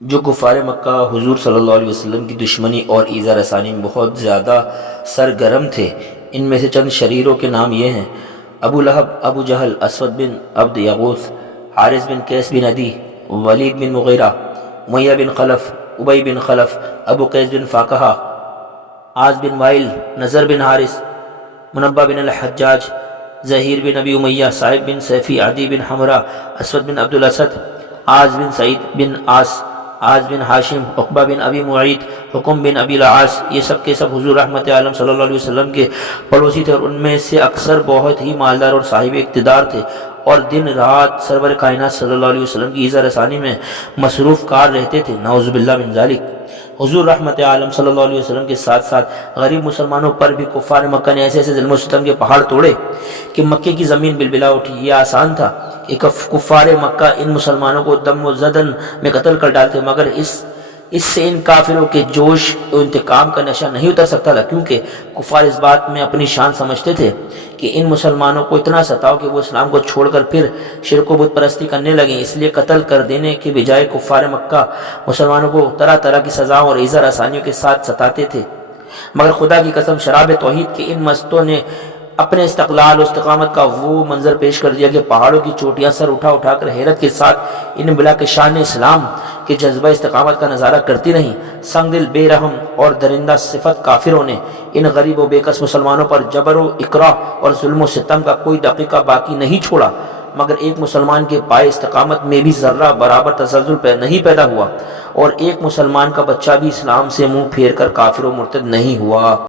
جو کفار مکہ حضور صلی اللہ علیہ وسلم کی دشمنی اور ایذا رسانی میں بہت زیادہ سرگرم تھے، ان میں سے چند شریروں کے نام یہ ہیں: ابو لہب، ابو جہل، اسود بن عبد یغوث، حارث بن قیس بن عدی، ولید بن مغیرہ، امیہ بن خلف، ابی بن خلف، ابو قیس بن فاقہ، عاص بن وائل، نضر بن حارث، منبہ بن الحجاج، زہیر بن ابی امیہ، صائب بن سیفی، عدی بن حمرہ، اسود بن عبد الاسد، عاص بن سعید بن عاص، عاص بن ہاشم، عقبہ بن ابی معیط، حکم بن ابی العاص، یہ سب کے سب حضور رحمت عالم صلی اللہ علیہ وسلم کے پڑوسی تھے، اور ان میں سے اکثر بہت ہی مالدار اور صاحب اقتدار تھے، اور دن رات سرور کائنات صلی اللہ علیہ وسلم کی ایذا رسانی میں مصروف کار رہتے تھے، نعوذ باللہ من ذالک۔ حضور رحمت عالم صلی اللہ علیہ وسلم کے ساتھ ساتھ غریب مسلمانوں پر بھی کفار مکہ نے ایسے ایسے ظلم و ستم کے پہاڑ توڑے کہ مکے کی زمین بلبلا اٹھی۔ یہ آسان تھا کہ کفار مکہ ان مسلمانوں کو دم و زدن میں قتل کر ڈالتے، مگر اس سے ان کافروں کے جوش و انتقام کا نشہ نہیں اتر سکتا تھا، کیونکہ کفار اس بات میں اپنی شان سمجھتے تھے کہ ان مسلمانوں کو اتنا ستاؤ کہ وہ اسلام کو چھوڑ کر پھر شرک و بت پرستی کرنے لگیں۔ اس لیے قتل کر دینے کے بجائے کفار مکہ مسلمانوں کو طرح طرح کی سزاؤں اور ایذا رسانیوں کے ساتھ ستاتے تھے، مگر خدا کی قسم شراب توحید کے ان مستوں نے اپنے استقلال و استقامت کا وہ منظر پیش کر دیا کہ پہاڑوں کی چوٹیاں سر اٹھا اٹھا کر حیرت کے ساتھ ان بلا کے شان اسلام کے جذبہ استقامت کا نظارہ کرتی رہیں۔ سنگ دل، بے رحم اور درندہ صفت کافروں نے ان غریب و بے کس مسلمانوں پر جبر و اکراہ اور ظلم و ستم کا کوئی دقیقہ باقی نہیں چھوڑا، مگر ایک مسلمان کے پائے استقامت میں بھی ذرہ برابر تزلزل نہیں پیدا ہوا، اور ایک مسلمان کا بچہ بھی اسلام سے منہ پھیر کر کافر و مرتد نہیں ہوا۔